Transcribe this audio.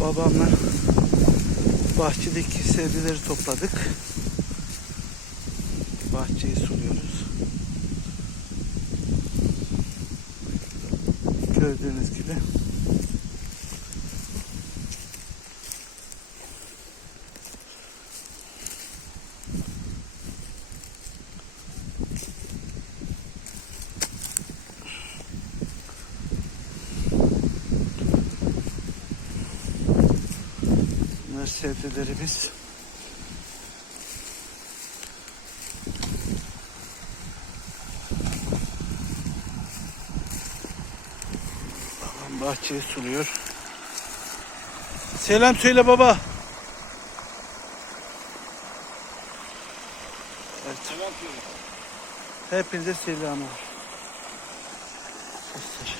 babamla bahçedeki sebzeleri topladık. Bahçeyi suluyoruz. Gördüğünüz gibi. Bunlar sebzelerimiz. Babam bahçeyi suluyor. Selam söyle baba. Evet. Hepinize selam. Göster.